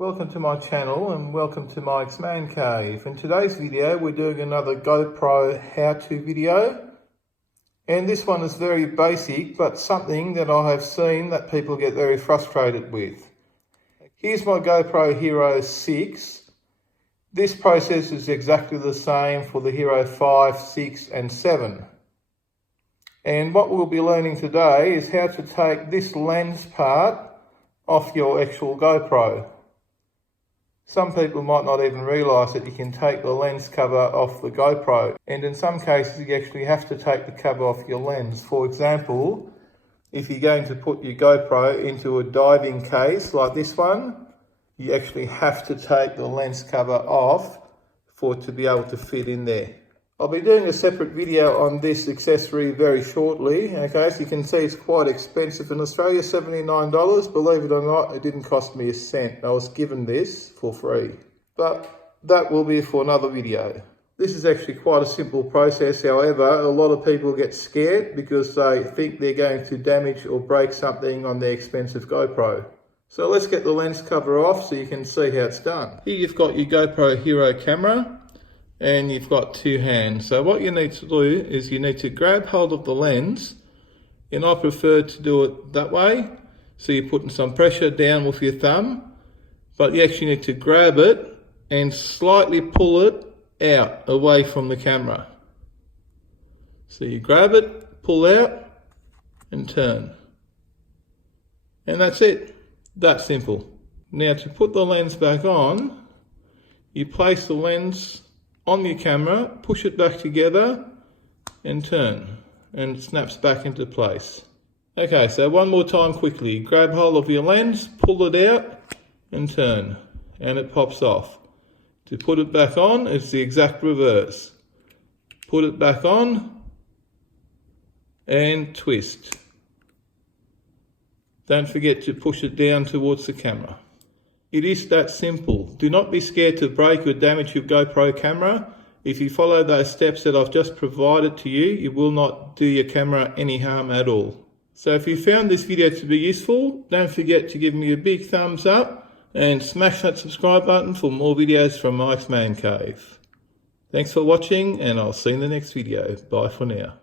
Welcome to my channel and welcome to Mike's Man Cave. In today's video we're doing another GoPro how-to video, and this one is very basic but something that I have seen that people get very frustrated with. Here's my GoPro Hero 6. This process is exactly the same for the Hero 5, 6 and 7. And what we'll be learning today is how to take this lens part off your actual GoPro. Some people might not even realise that you can take the lens cover off the GoPro, and in some cases you actually have to take the cover off your lens. For example, if you're going to put your GoPro into a diving case like this one, you actually have to take the lens cover off for it to be able to fit in there. I'll be doing a separate video on this accessory very shortly. Okay, so you can see it's quite expensive in Australia, $79. Believe it or not, it didn't cost me a cent. I was given this for free. But that will be for another video. This is actually quite a simple process. However, a lot of people get scared because they think they're going to damage or break something on their expensive GoPro. So let's get the lens cover off so you can see how it's done. Here you've got your GoPro Hero camera, and you've got two hands. So what you need to do is you need to grab hold of the lens, and I prefer to do it that way. So you're putting some pressure down with your thumb, but you actually need to grab it and slightly pull it out away from the camera. So you grab it, pull out and turn. And that's it. That simple. Now to put the lens back on, you place the lens on your camera, push it back together and turn, and it snaps back into place. Okay, so one more time quickly. Grab hold of your lens, pull it out and turn, and it pops off. To put it back on, it's the exact reverse. Put it back on and twist. Don't forget to push it down towards the camera. It is that simple. Do not be scared to break or damage your GoPro camera. If you follow those steps that I've just provided to you, you will not do your camera any harm at all. So if you found this video to be useful, don't forget to give me a big thumbs up and smash that subscribe button for more videos from Mike's Man Cave. Thanks for watching, and I'll see you in the next video. Bye for now.